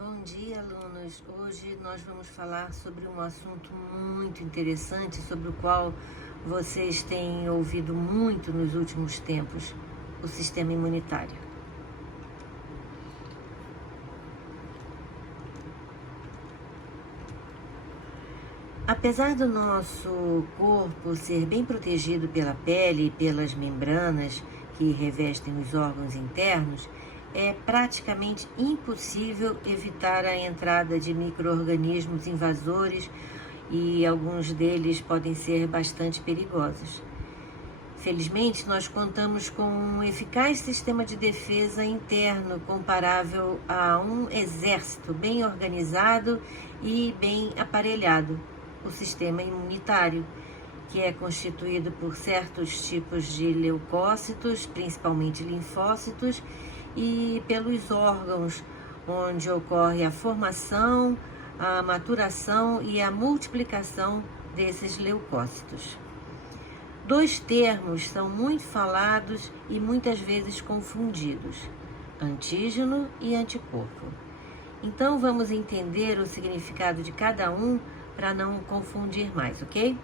Bom dia, alunos! Hoje nós vamos falar sobre um assunto muito interessante, sobre o qual vocês têm ouvido muito nos últimos tempos, o sistema imunitário. Apesar do nosso corpo ser bem protegido pela pele e pelas membranas que revestem os órgãos internos, é praticamente impossível evitar a entrada de micro-organismos invasores e alguns deles podem ser bastante perigosos. Felizmente, nós contamos com um eficaz sistema de defesa interno comparável a um exército bem organizado e bem aparelhado, o sistema imunitário, que é constituído por certos tipos de leucócitos, principalmente linfócitos, e pelos órgãos onde ocorre a formação, a maturação e a multiplicação desses leucócitos. Dois termos são muito falados e muitas vezes confundidos: antígeno e anticorpo. Então vamos entender o significado de cada um para não confundir mais, ok?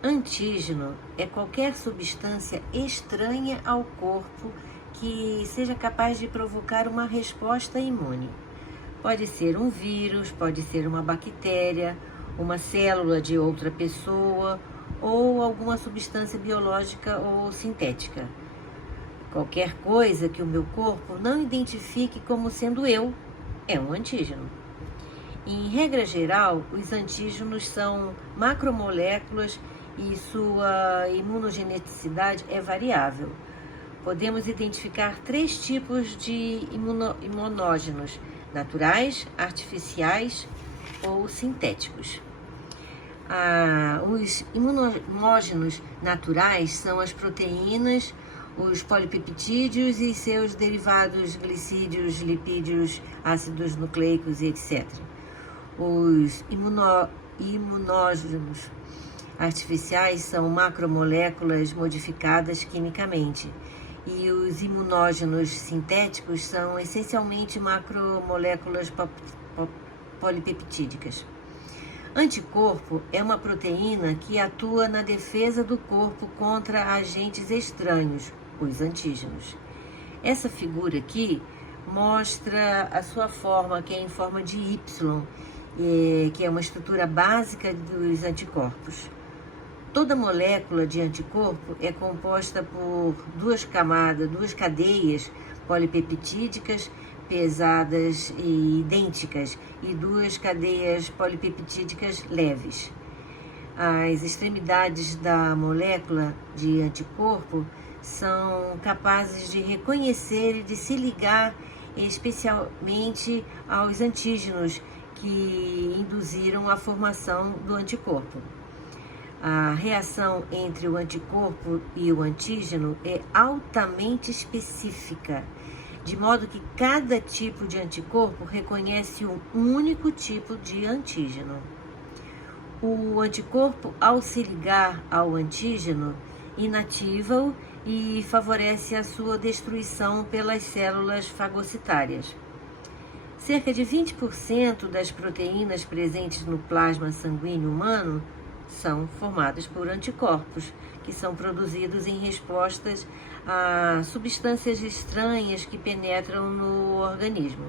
Antígeno é qualquer substância estranha ao corpo que seja capaz de provocar uma resposta imune. Pode ser um vírus, pode ser uma bactéria, uma célula de outra pessoa ou alguma substância biológica ou sintética. Qualquer coisa que o meu corpo não identifique como sendo eu é um antígeno. Em regra geral, os antígenos são macromoléculas e sua imunogeneticidade é variável. Podemos identificar três tipos de imunógenos: naturais, artificiais ou sintéticos. Os imunógenos naturais são as proteínas, os polipeptídeos e seus derivados glicídios, lipídios, ácidos nucleicos e etc. Os imunógenos artificiais são macromoléculas modificadas quimicamente, e os imunógenos sintéticos são essencialmente macromoléculas polipeptídicas. Anticorpo é uma proteína que atua na defesa do corpo contra agentes estranhos, os antígenos. Essa figura aqui mostra a sua forma, que é em forma de Y, que é uma estrutura básica dos anticorpos. Toda molécula de anticorpo é composta por duas cadeias polipeptídicas pesadas e idênticas e duas cadeias polipeptídicas leves. As extremidades da molécula de anticorpo são capazes de reconhecer e de se ligar especialmente aos antígenos que induziram a formação do anticorpo. A reação entre o anticorpo e o antígeno é altamente específica, de modo que cada tipo de anticorpo reconhece um único tipo de antígeno. O anticorpo, ao se ligar ao antígeno, inativa-o e favorece a sua destruição pelas células fagocitárias. Cerca de 20% das proteínas presentes no plasma sanguíneo humano são formadas por anticorpos, que são produzidos em respostas a substâncias estranhas que penetram no organismo.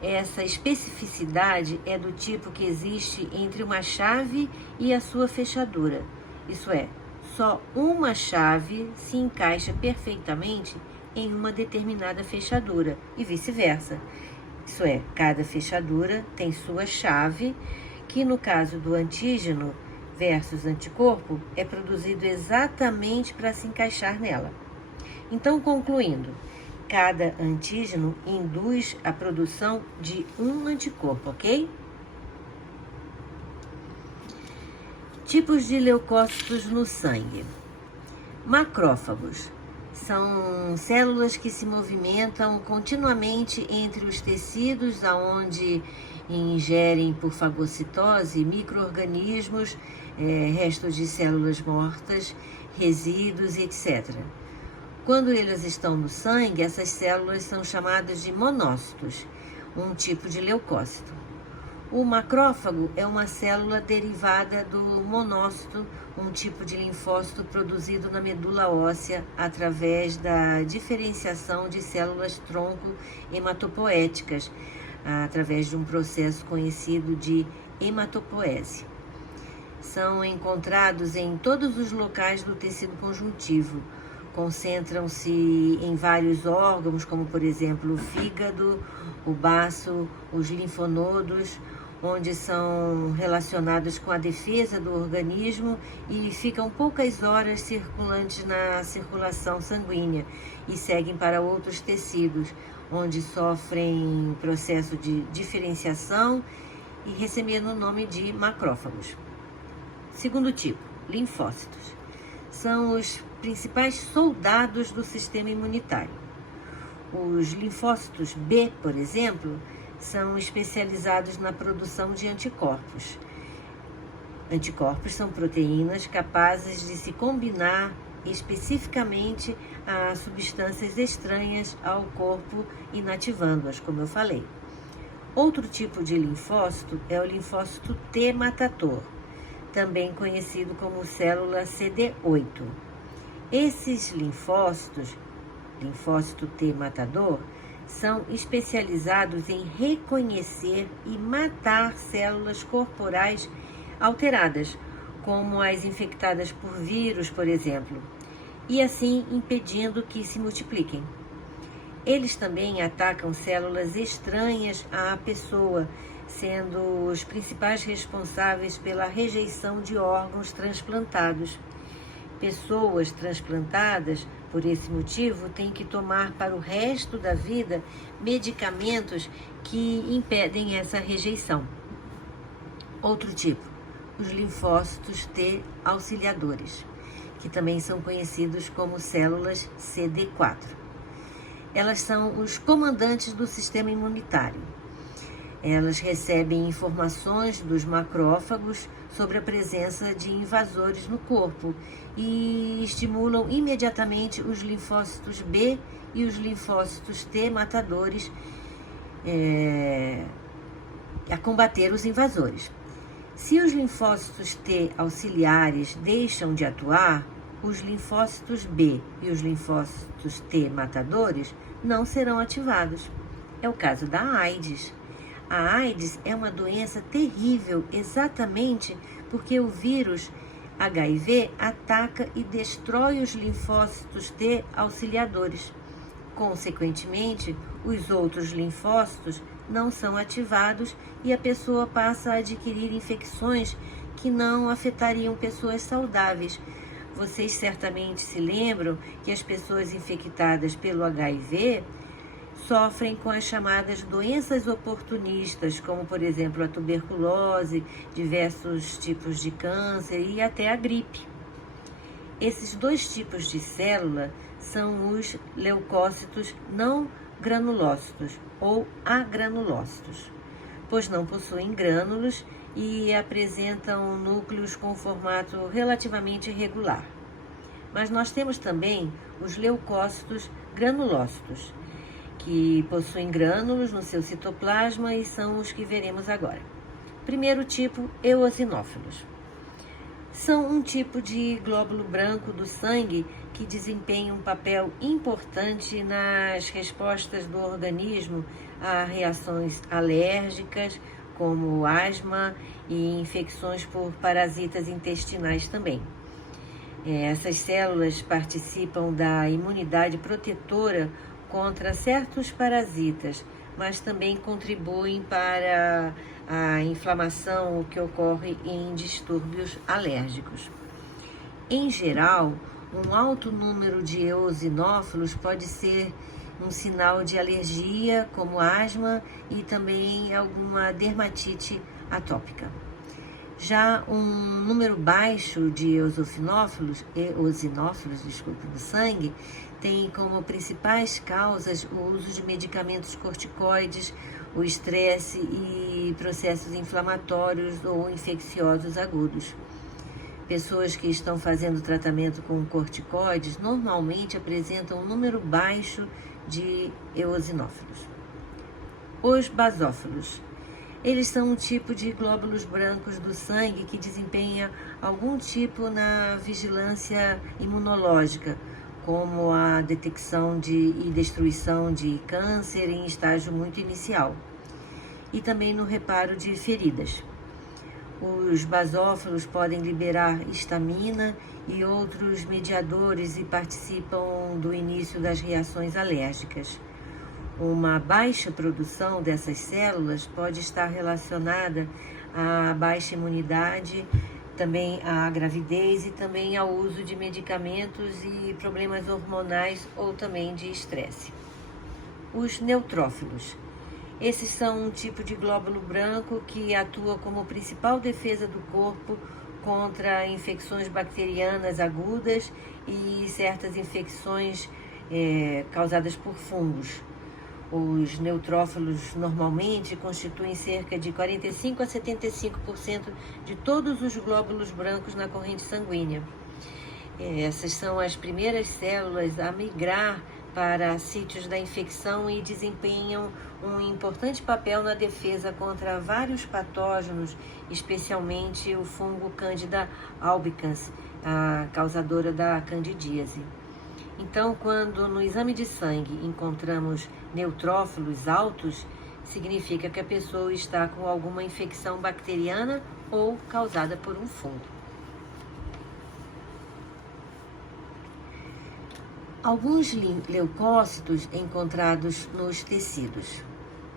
Essa especificidade é do tipo que existe entre uma chave e a sua fechadura. Isso é, só uma chave se encaixa perfeitamente em uma determinada fechadura e vice-versa. Isso é, cada fechadura tem sua chave, que no caso do antígeno versus anticorpo é produzido exatamente para se encaixar nela. Então, concluindo, cada antígeno induz a produção de um anticorpo, ok? Tipos de leucócitos no sangue. Macrófagos são células que se movimentam continuamente entre os tecidos, aonde ingerem por fagocitose micro-organismos, restos de células mortas, resíduos, etc. Quando eles estão no sangue, essas células são chamadas de monócitos. um tipo de leucócito. O macrófago é uma célula derivada do monócito, um tipo de linfócito produzido na medula óssea através da diferenciação de células-tronco hematopoéticas, através de um processo conhecido de hematopoese. São encontrados em todos os locais do tecido conjuntivo. Concentram-se em vários órgãos, como por exemplo o fígado, o baço, os linfonodos, onde são relacionados com a defesa do organismo e ficam poucas horas circulantes na circulação sanguínea e seguem para outros tecidos, onde sofrem processo de diferenciação e recebendo o nome de macrófagos. Segundo tipo, linfócitos. São os principais soldados do sistema imunitário. Os linfócitos B, por exemplo, são especializados na produção de anticorpos. Anticorpos são proteínas capazes de se combinar especificamente a substâncias estranhas ao corpo, inativando-as, como eu falei. Outro tipo de linfócito é o linfócito T matador, também conhecido como célula CD8. Esses linfócitos, linfócito T matador, são especializados em reconhecer e matar células corporais alteradas, como as infectadas por vírus, por exemplo, e assim impedindo que se multipliquem. Eles também atacam células estranhas à pessoa, sendo os principais responsáveis pela rejeição de órgãos transplantados. Pessoas transplantadas, por esse motivo, têm que tomar para o resto da vida medicamentos que impedem essa rejeição. Outro tipo, os linfócitos T auxiliadores, que também são conhecidos como células CD4. Elas são os comandantes do sistema imunitário. Elas recebem informações dos macrófagos sobre a presença de invasores no corpo e estimulam imediatamente os linfócitos B e os linfócitos T matadores a combater os invasores. Se os linfócitos T auxiliares deixam de atuar, os linfócitos B e os linfócitos T matadores não serão ativados. É o caso da AIDS. A AIDS é uma doença terrível exatamente porque o vírus HIV ataca e destrói os linfócitos T auxiliadores. Consequentemente, os outros linfócitos não são ativados e a pessoa passa a adquirir infecções que não afetariam pessoas saudáveis. Vocês certamente se lembram que as pessoas infectadas pelo HIV sofrem com as chamadas doenças oportunistas, como, por exemplo, a tuberculose, diversos tipos de câncer e até a gripe. Esses dois tipos de célula são os leucócitos não granulócitos ou agranulócitos, pois não possuem grânulos e apresentam núcleos com formato relativamente irregular. Mas nós temos também os leucócitos granulócitos, que possuem grânulos no seu citoplasma e são os que veremos agora. Primeiro tipo, eosinófilos. São um tipo de glóbulo branco do sangue que desempenha um papel importante nas respostas do organismo a reações alérgicas, como asma e infecções por parasitas intestinais também. Essas células participam da imunidade protetora contra certos parasitas, mas também contribuem para a inflamação que ocorre em distúrbios alérgicos. Em geral, um alto número de eosinófilos pode ser um sinal de alergia, como asma e também alguma dermatite atópica. Já um número baixo de eosinófilos no sangue tem como principais causas o uso de medicamentos corticoides, o estresse e processos inflamatórios ou infecciosos agudos. Pessoas que estão fazendo tratamento com corticoides normalmente apresentam um número baixo de eosinófilos. Os basófilos. Eles são um tipo de glóbulos brancos do sangue que desempenha algum tipo na vigilância imunológica, como a detecção e destruição de câncer em estágio muito inicial, e também no reparo de feridas. Os basófilos podem liberar histamina e outros mediadores e participam do início das reações alérgicas. Uma baixa produção dessas células pode estar relacionada à baixa imunidade, também à gravidez e também ao uso de medicamentos e problemas hormonais ou também de estresse. Os neutrófilos. Esses são um tipo de glóbulo branco que atua como principal defesa do corpo contra infecções bacterianas agudas e certas infecções causadas por fungos. Os neutrófilos normalmente constituem cerca de 45 a 75% de todos os glóbulos brancos na corrente sanguínea. Essas são as primeiras células a migrar para sítios da infecção e desempenham um importante papel na defesa contra vários patógenos, especialmente o fungo Candida albicans, a causadora da candidíase. Então, quando no exame de sangue encontramos neutrófilos altos, significa que a pessoa está com alguma infecção bacteriana ou causada por um fungo. Alguns leucócitos encontrados nos tecidos.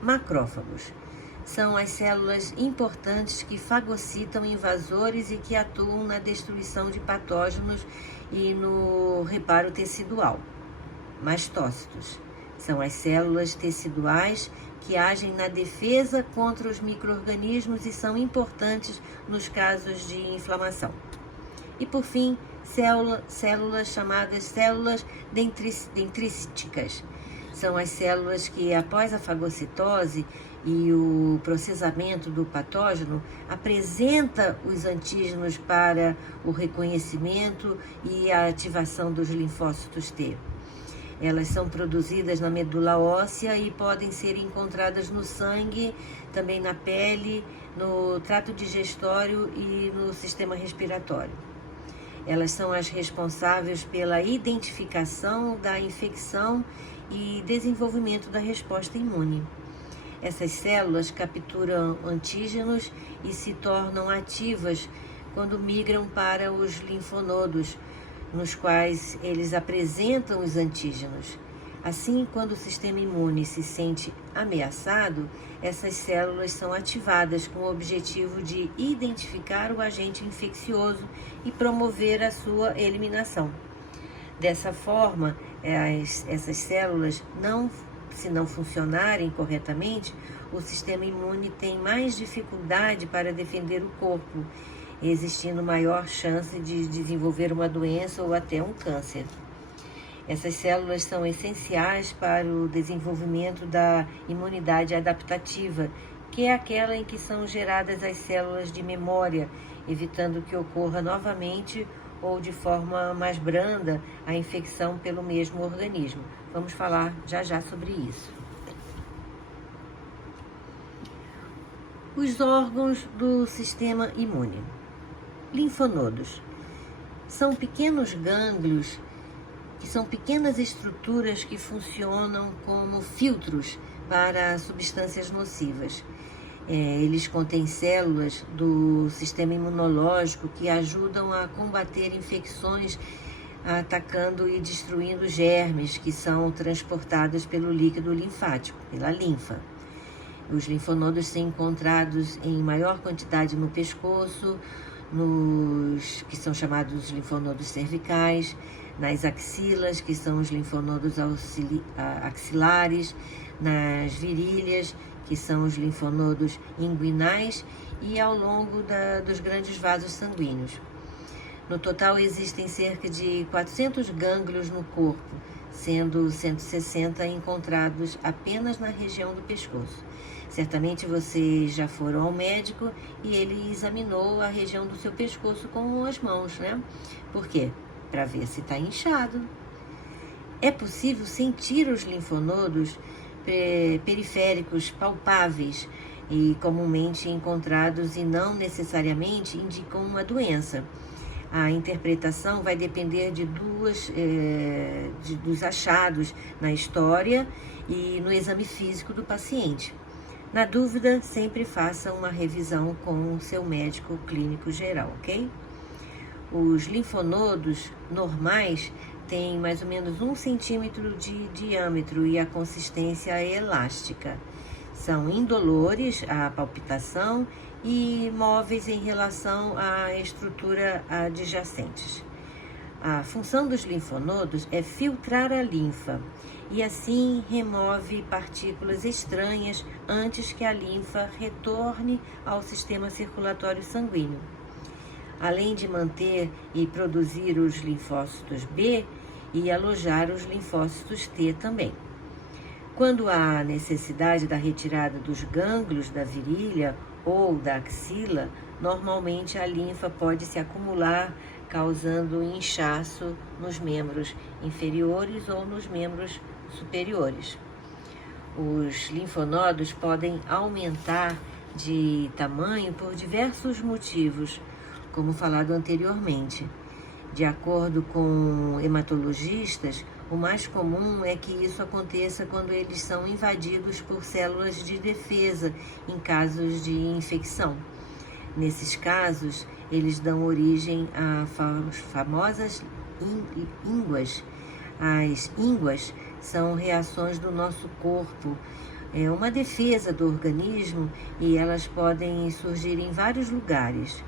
Macrófagos. São as células importantes que fagocitam invasores e que atuam na destruição de patógenos e no reparo tecidual. Mastócitos. São as células teciduais que agem na defesa contra os micro-organismos e são importantes nos casos de inflamação. E por fim, células chamadas células dendríticas. São as células que, após a fagocitose e o processamento do patógeno, apresenta os antígenos para o reconhecimento e a ativação dos linfócitos T. Elas são produzidas na medula óssea e podem ser encontradas no sangue, também na pele, no trato digestório e no sistema respiratório. Elas são as responsáveis pela identificação da infecção e desenvolvimento da resposta imune. Essas células capturam antígenos e se tornam ativas quando migram para os linfonodos, nos quais eles apresentam os antígenos. Assim, quando o sistema imune se sente ameaçado, essas células são ativadas com o objetivo de identificar o agente infeccioso e promover a sua eliminação. Dessa forma, essas células, se não funcionarem corretamente, o sistema imune tem mais dificuldade para defender o corpo, existindo maior chance de desenvolver uma doença ou até um câncer. Essas células são essenciais para o desenvolvimento da imunidade adaptativa, que é aquela em que são geradas as células de memória, evitando que ocorra novamente ou de forma mais branda a infecção pelo mesmo organismo. Vamos falar já sobre isso. Os órgãos do sistema imune. Linfonodos. São pequenos gânglios que são pequenas estruturas que funcionam como filtros para substâncias nocivas. Eles contêm células do sistema imunológico que ajudam a combater infecções, atacando e destruindo germes que são transportados pelo líquido linfático, pela linfa. Os linfonodos são encontrados em maior quantidade no pescoço, que são chamados linfonodos cervicais, nas axilas, que são os linfonodos axilares, nas virilhas, que são os linfonodos inguinais, e ao longo dos grandes vasos sanguíneos. No total, existem cerca de 400 gânglios no corpo, sendo 160 encontrados apenas na região do pescoço. Certamente vocês já foram ao médico e ele examinou a região do seu pescoço com as mãos, né? Por quê? Para ver se está inchado. É possível sentir os linfonodos periféricos palpáveis e comumente encontrados e não necessariamente indicam uma doença. A interpretação vai depender dos achados na história e no exame físico do paciente. Na dúvida, sempre faça uma revisão com o seu médico clínico geral, ok? Os linfonodos normais têm mais ou menos 1 centímetro de diâmetro e a consistência é elástica. São indolores à palpitação e móveis em relação à estrutura adjacentes. A função dos linfonodos é filtrar a linfa e assim remove partículas estranhas antes que a linfa retorne ao sistema circulatório sanguíneo. Além de manter e produzir os linfócitos B e alojar os linfócitos T também. Quando há necessidade da retirada dos gânglios da virilha ou da axila, normalmente a linfa pode se acumular, causando inchaço nos membros inferiores ou nos membros superiores. Os linfonodos podem aumentar de tamanho por diversos motivos, como falado anteriormente. De acordo com hematologistas, o mais comum é que isso aconteça quando eles são invadidos por células de defesa em casos de infecção. Nesses casos, eles dão origem a famosas ínguas. As ínguas são reações do nosso corpo, é uma defesa do organismo e elas podem surgir em vários lugares.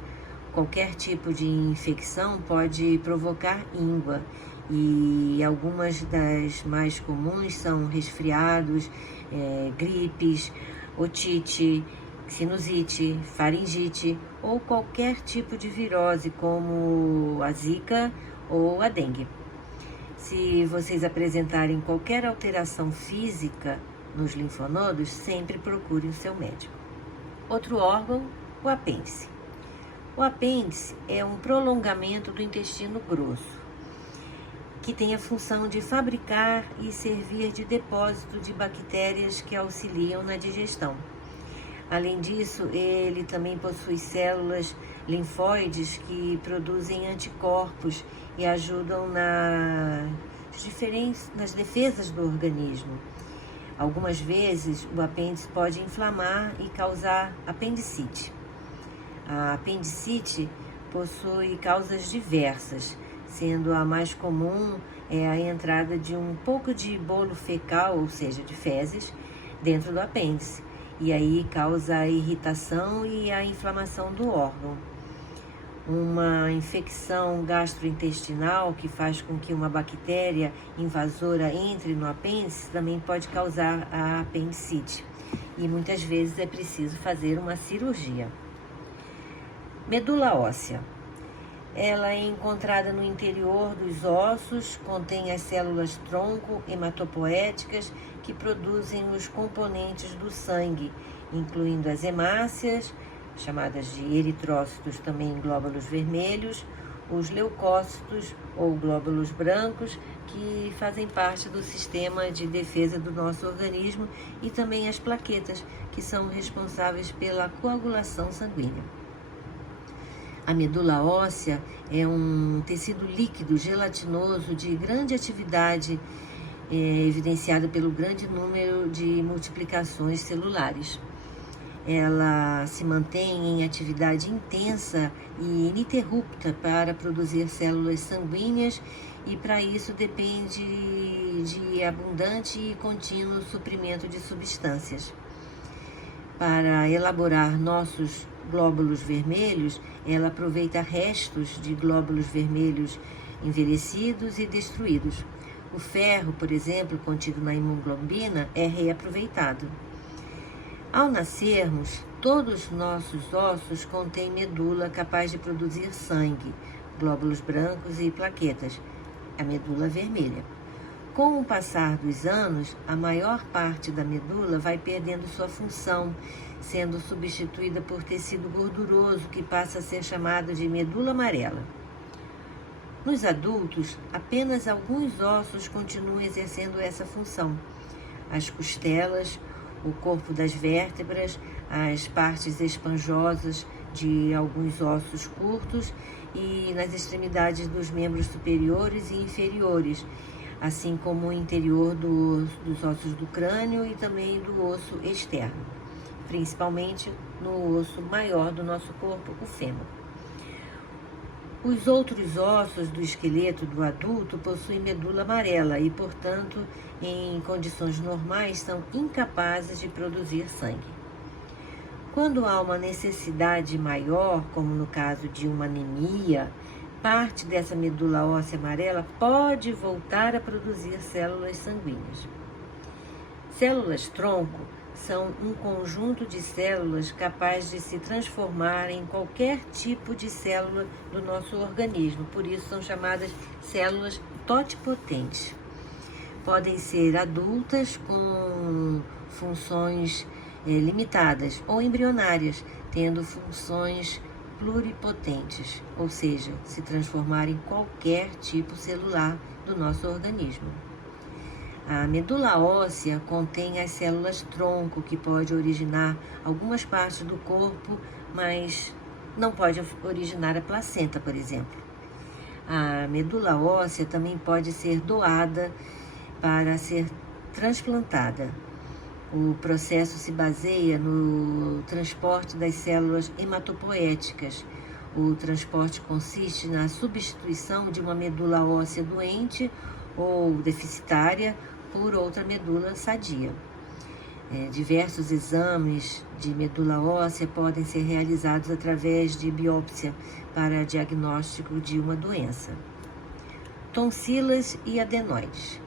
Qualquer tipo de infecção pode provocar íngua e algumas das mais comuns são resfriados, gripes, otite, sinusite, faringite ou qualquer tipo de virose como a zika ou a dengue. Se vocês apresentarem qualquer alteração física nos linfonodos, sempre procure o seu médico. Outro órgão, o apêndice. O apêndice é um prolongamento do intestino grosso, que tem a função de fabricar e servir de depósito de bactérias que auxiliam na digestão. Além disso, ele também possui células linfóides que produzem anticorpos e ajudam nas defesas do organismo. Algumas vezes, o apêndice pode inflamar e causar apendicite. A apendicite possui causas diversas, sendo a mais comum a entrada de um pouco de bolo fecal, ou seja, de fezes, dentro do apêndice, e aí causa a irritação e a inflamação do órgão. Uma infecção gastrointestinal que faz com que uma bactéria invasora entre no apêndice também pode causar a apendicite, e muitas vezes é preciso fazer uma cirurgia. Medula óssea. Ela é encontrada no interior dos ossos, contém as células tronco hematopoéticas que produzem os componentes do sangue, incluindo as hemácias, chamadas de eritrócitos, também glóbulos vermelhos, os leucócitos ou glóbulos brancos, que fazem parte do sistema de defesa do nosso organismo, e também as plaquetas, que são responsáveis pela coagulação sanguínea. A medula óssea é um tecido líquido gelatinoso de grande atividade, evidenciado pelo grande número de multiplicações celulares. Ela se mantém em atividade intensa e ininterrupta para produzir células sanguíneas e, para isso, depende de abundante e contínuo suprimento de substâncias. Para elaborar nossos glóbulos vermelhos, ela aproveita restos de glóbulos vermelhos envelhecidos e destruídos. O ferro, por exemplo, contido na hemoglobina, é reaproveitado. Ao nascermos, todos os nossos ossos contêm medula capaz de produzir sangue, glóbulos brancos e plaquetas, a medula vermelha. Com o passar dos anos, a maior parte da medula vai perdendo sua função, sendo substituída por tecido gorduroso que passa a ser chamado de medula amarela. Nos adultos, apenas alguns ossos continuam exercendo essa função. as costelas, o corpo das vértebras, as partes esponjosas de alguns ossos curtos e nas extremidades dos membros superiores e inferiores, assim como o interior dos ossos do crânio e também do osso externo, principalmente no osso maior do nosso corpo, o fêmur. Os outros ossos do esqueleto do adulto possuem medula amarela e, portanto, em condições normais, são incapazes de produzir sangue. Quando há uma necessidade maior, como no caso de uma anemia, parte dessa medula óssea amarela pode voltar a produzir células sanguíneas. Células-tronco são um conjunto de células capaz de se transformar em qualquer tipo de célula do nosso organismo, por isso são chamadas células totipotentes. Podem ser adultas com funções limitadas ou embrionárias, tendo funções pluripotentes, ou seja, se transformar em qualquer tipo celular do nosso organismo. A medula óssea contém as células-tronco, que pode originar algumas partes do corpo, mas não pode originar a placenta, por exemplo. A medula óssea também pode ser doada para ser transplantada. O processo se baseia no transporte das células hematopoéticas. O transporte consiste na substituição de uma medula óssea doente ou deficitária por outra medula sadia. Diversos exames de medula óssea podem ser realizados através de biópsia para diagnóstico de uma doença. Tonsilas e adenoides.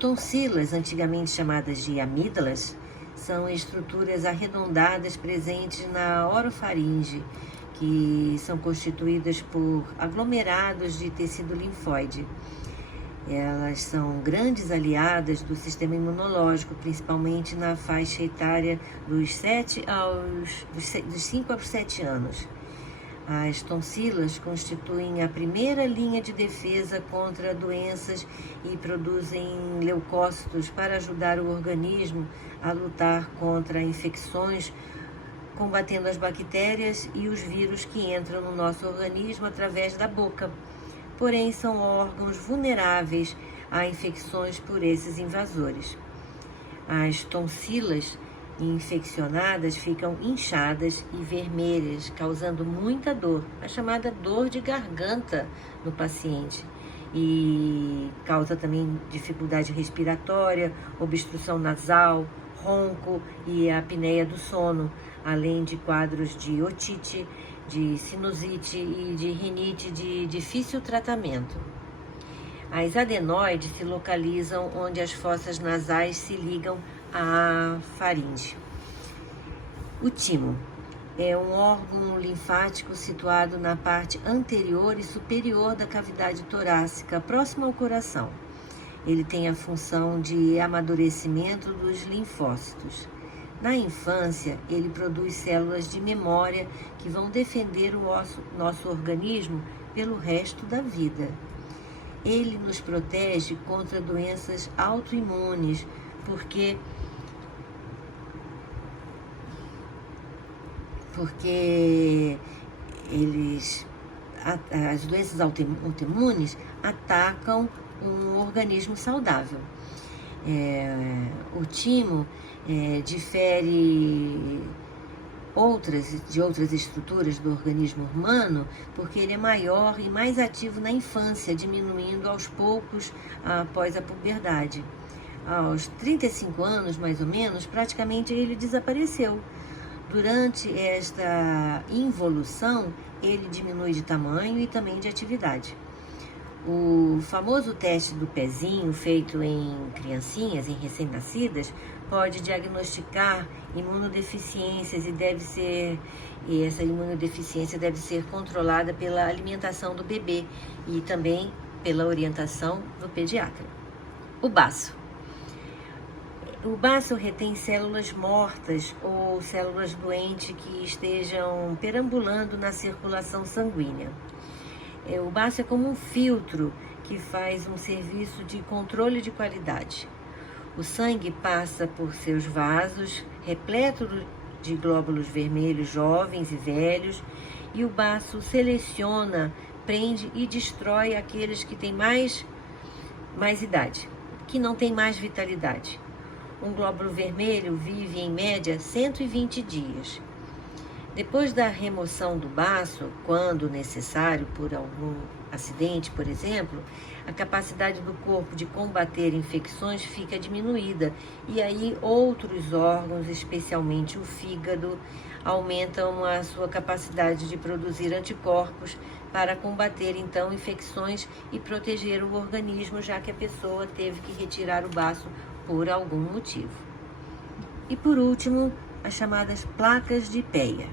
Tonsilas, antigamente chamadas de amígdalas, são estruturas arredondadas presentes na orofaringe, que são constituídas por aglomerados de tecido linfóide. Elas são grandes aliadas do sistema imunológico, principalmente na faixa etária dos 5 aos 7 anos. As tonsilas constituem a primeira linha de defesa contra doenças e produzem leucócitos para ajudar o organismo a lutar contra infecções, combatendo as bactérias e os vírus que entram no nosso organismo através da boca. Porém, são órgãos vulneráveis a infecções por esses invasores. As tonsilas infeccionadas ficam inchadas e vermelhas, causando muita dor, a chamada dor de garganta no paciente, e causa também dificuldade respiratória, obstrução nasal, ronco e apneia do sono, além de quadros de otite, de sinusite e de rinite de difícil tratamento. As adenoides se localizam onde as fossas nasais se ligam à faringe. O timo é um órgão linfático situado na parte anterior e superior da cavidade torácica, próximo ao coração. Ele tem a função de amadurecimento dos linfócitos. Na infância, ele produz células de memória que vão defender o nosso organismo pelo resto da vida. Ele nos protege contra doenças autoimunes, porque as doenças autoimunes atacam um organismo saudável. O timo difere de outras estruturas do organismo humano porque ele é maior e mais ativo na infância, diminuindo aos poucos após a puberdade. Aos 35 anos, mais ou menos, praticamente ele desapareceu. Durante esta involução, ele diminui de tamanho e também de atividade. O famoso teste do pezinho, feito em criancinhas, em recém-nascidas, pode diagnosticar imunodeficiências e essa imunodeficiência deve ser controlada pela alimentação do bebê e também pela orientação do pediatra. O baço. O baço retém células mortas ou células doentes que estejam perambulando na circulação sanguínea. O baço é como um filtro que faz um serviço de controle de qualidade. O sangue passa por seus vasos, repleto de glóbulos vermelhos jovens e velhos, e o baço seleciona, prende e destrói aqueles que têm mais idade, que não têm mais vitalidade. Um glóbulo vermelho vive, em média, 120 dias. Depois da remoção do baço, quando necessário por algum acidente, por exemplo, a capacidade do corpo de combater infecções fica diminuída e aí outros órgãos, especialmente o fígado, aumentam a sua capacidade de produzir anticorpos para combater então infecções e proteger o organismo, já que a pessoa teve que retirar o baço por algum motivo. E por último, as chamadas placas de Peyer.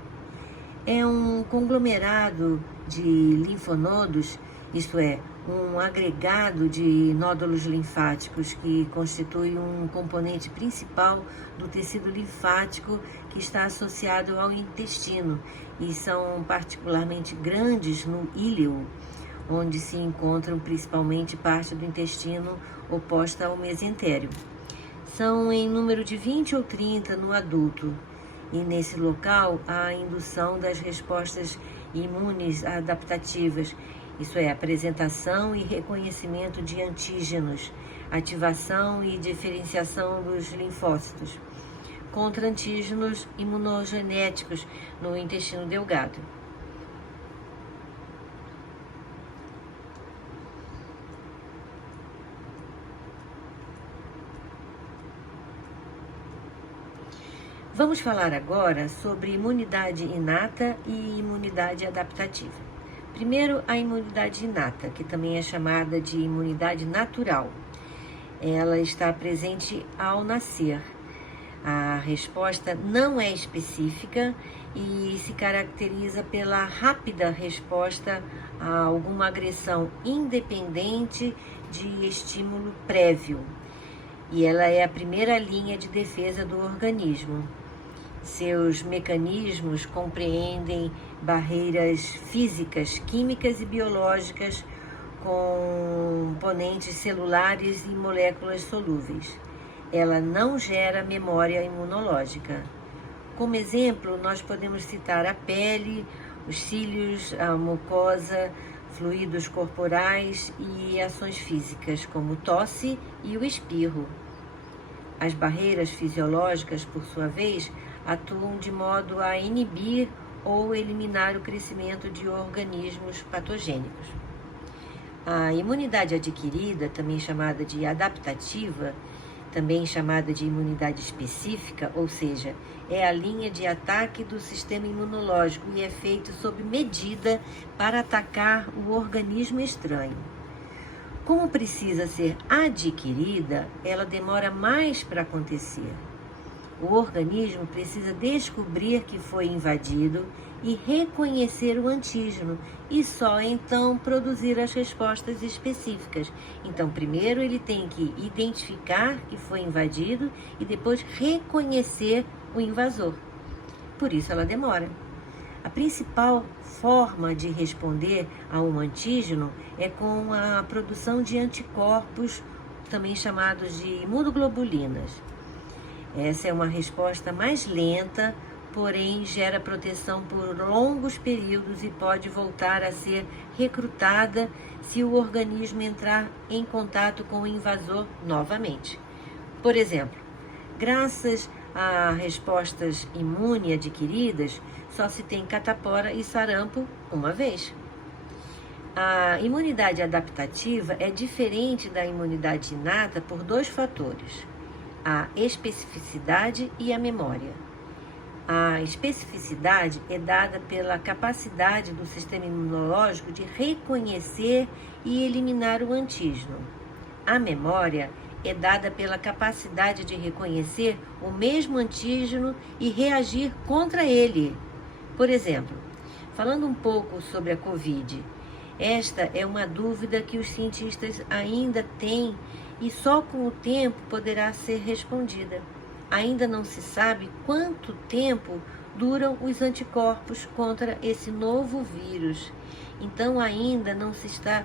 É um conglomerado de linfonodos, isto é, um agregado de nódulos linfáticos que constitui um componente principal do tecido linfático que está associado ao intestino e são particularmente grandes no íleo, onde se encontram principalmente parte do intestino oposta ao mesentério. São em número de 20 ou 30 no adulto. E nesse local há a indução das respostas imunes adaptativas, isso é, apresentação e reconhecimento de antígenos, ativação e diferenciação dos linfócitos, contra antígenos imunogenéticos no intestino delgado. Vamos falar agora sobre imunidade inata e imunidade adaptativa. Primeiro, a imunidade inata, que também é chamada de imunidade natural. Ela está presente ao nascer. A resposta não é específica e se caracteriza pela rápida resposta a alguma agressão independente de estímulo prévio. E ela é a primeira linha de defesa do organismo. Seus mecanismos compreendem barreiras físicas, químicas e biológicas, componentes celulares e moléculas solúveis. Ela não gera memória imunológica. Como exemplo, nós podemos citar a pele, os cílios, a mucosa, fluidos corporais e ações físicas, como tosse e o espirro. As barreiras fisiológicas, por sua vez, atuam de modo a inibir ou eliminar o crescimento de organismos patogênicos. A imunidade adquirida, também chamada de adaptativa, também chamada de imunidade específica, ou seja, é a linha de ataque do sistema imunológico e é feito sob medida para atacar o organismo estranho. Como precisa ser adquirida, ela demora mais para acontecer. O organismo precisa descobrir que foi invadido e reconhecer o antígeno e só então produzir as respostas específicas. Então, primeiro ele tem que identificar que foi invadido e depois reconhecer o invasor. Por isso ela demora. A principal forma de responder a um antígeno é com a produção de anticorpos, também chamados de imunoglobulinas. Essa é uma resposta mais lenta, porém gera proteção por longos períodos e pode voltar a ser recrutada se o organismo entrar em contato com o invasor novamente. Por exemplo, graças a respostas imunes adquiridas, só se tem catapora e sarampo uma vez. A imunidade adaptativa é diferente da imunidade inata por dois fatores: a especificidade e a memória. A especificidade é dada pela capacidade do sistema imunológico de reconhecer e eliminar o antígeno. A memória é dada pela capacidade de reconhecer o mesmo antígeno e reagir contra ele. Por exemplo, falando um pouco sobre a Covid, esta é uma dúvida que os cientistas ainda têm e só com o tempo poderá ser respondida. Ainda não se sabe quanto tempo duram os anticorpos contra esse novo vírus. Então ainda não se está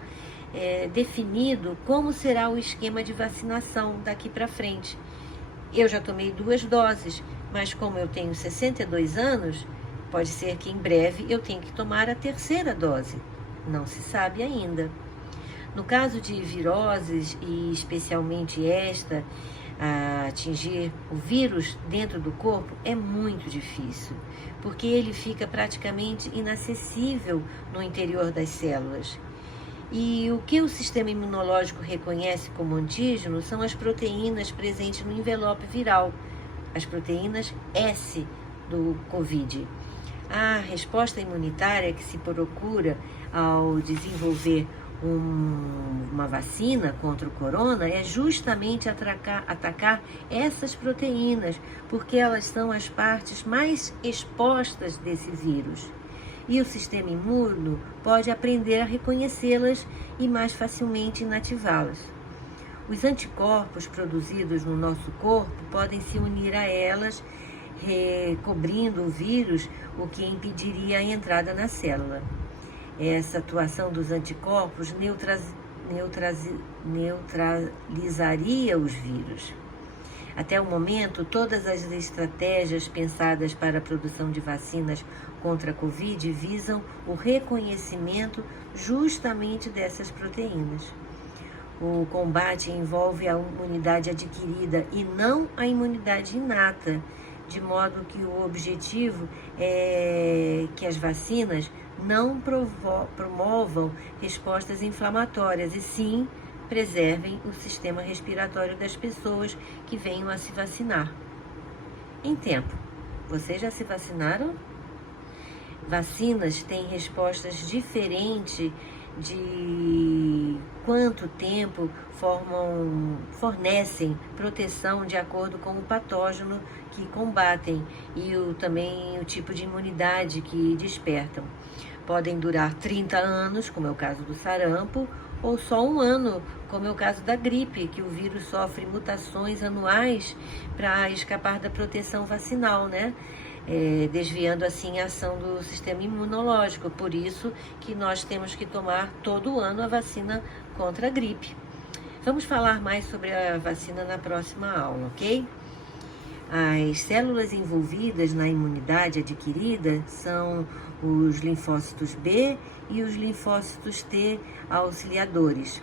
definido como será o esquema de vacinação daqui para frente. Eu já tomei 2 doses, mas como eu tenho 62 anos, pode ser que em breve eu tenha que tomar a 3ª dose. Não se sabe ainda. No caso de viroses, e especialmente esta, atingir o vírus dentro do corpo, é muito difícil, porque ele fica praticamente inacessível no interior das células. E o que o sistema imunológico reconhece como antígeno são as proteínas presentes no envelope viral, as proteínas S do COVID. A resposta imunitária que se procura ao desenvolver uma vacina contra o corona é justamente atacar essas proteínas, porque elas são as partes mais expostas desse vírus. E o sistema imune pode aprender a reconhecê-las e mais facilmente inativá-las. Os anticorpos produzidos no nosso corpo podem se unir a elas, recobrindo o vírus, o que impediria a entrada na célula. Essa atuação dos anticorpos neutralizaria os vírus. Até o momento, todas as estratégias pensadas para a produção de vacinas contra a Covid visam o reconhecimento justamente dessas proteínas. O combate envolve a imunidade adquirida e não a imunidade inata, de modo que o objetivo é que as vacinas não promovam respostas inflamatórias e sim preservem o sistema respiratório das pessoas que venham a se vacinar. Em tempo, vocês já se vacinaram? Vacinas têm respostas diferentes de quanto tempo fornecem proteção de acordo com o patógeno que combatem e também o tipo de imunidade que despertam. Podem durar 30 anos, como é o caso do sarampo, ou só 1 ano, como é o caso da gripe, que o vírus sofre mutações anuais para escapar da proteção vacinal, né? Desviando assim a ação do sistema imunológico. Por isso que nós temos que tomar todo ano a vacina contra a gripe. Vamos falar mais sobre a vacina na próxima aula, ok? As células envolvidas na imunidade adquirida são os linfócitos B e os linfócitos T auxiliadores.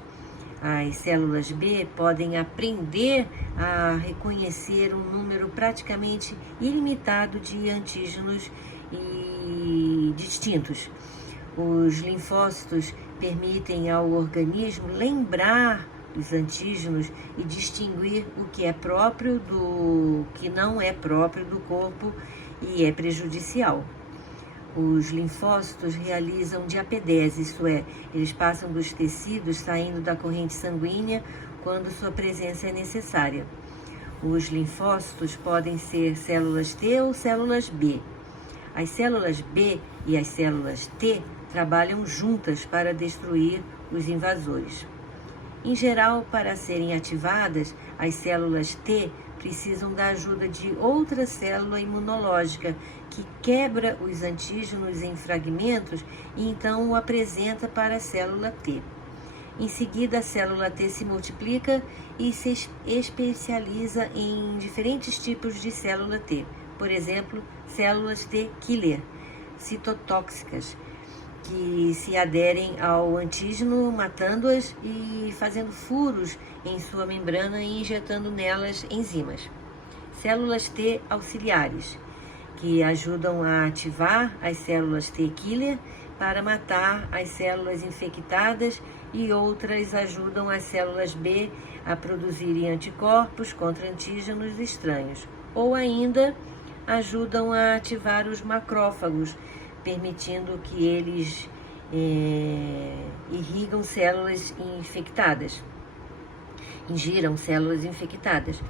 As células B podem aprender a reconhecer um número praticamente ilimitado de antígenos e distintos. Os linfócitos permitem ao organismo lembrar dos antígenos e distinguir o que é próprio do que não é próprio do corpo e é prejudicial. Os linfócitos realizam diapedese, isto é, eles passam dos tecidos saindo da corrente sanguínea quando sua presença é necessária. Os linfócitos podem ser células T ou células B. As células B e as células T trabalham juntas para destruir os invasores. Em geral, para serem ativadas, as células T precisam da ajuda de outra célula imunológica que quebra os antígenos em fragmentos e então o apresenta para a célula T. Em seguida, a célula T se multiplica e se especializa em diferentes tipos de célula T. Por exemplo, células T killer, citotóxicas, que se aderem ao antígeno, matando-as e fazendo furos em sua membrana e injetando nelas enzimas. Células T auxiliares, que ajudam a ativar as células T killer para matar as células infectadas, e outras ajudam as células B a produzirem anticorpos contra antígenos estranhos, ou ainda ajudam a ativar os macrófagos, permitindo que eles irrigam células infectadas, ingiram células infectadas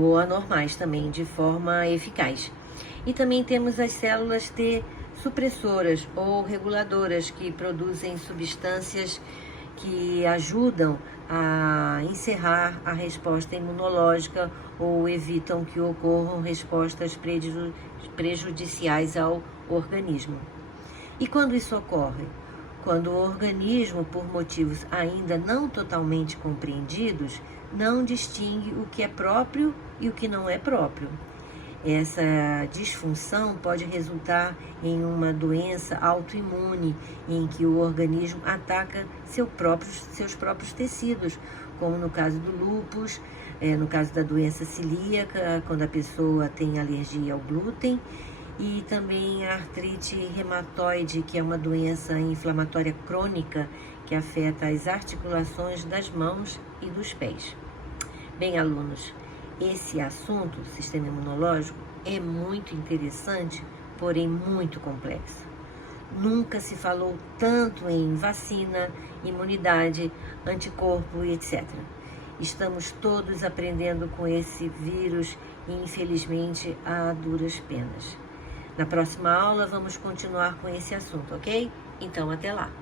ou anormais também, de forma eficaz. E também temos as células T supressoras ou reguladoras, que produzem substâncias que ajudam a encerrar a resposta imunológica ou evitam que ocorram respostas prejudiciais ao organismo. E quando isso ocorre? Quando o organismo, por motivos ainda não totalmente compreendidos, não distingue o que é próprio e o que não é próprio. Essa disfunção pode resultar em uma doença autoimune, em que o organismo ataca seus próprios tecidos, como no caso do lúpus, no caso da doença celíaca, quando a pessoa tem alergia ao glúten, e também a artrite reumatoide, que é uma doença inflamatória crônica que afeta as articulações das mãos e dos pés. Bem, alunos, esse assunto, sistema imunológico, é muito interessante, porém muito complexo. Nunca se falou tanto em vacina, imunidade, anticorpo e etc. Estamos todos aprendendo com esse vírus e, infelizmente, a duras penas. Na próxima aula, vamos continuar com esse assunto, ok? Então, até lá!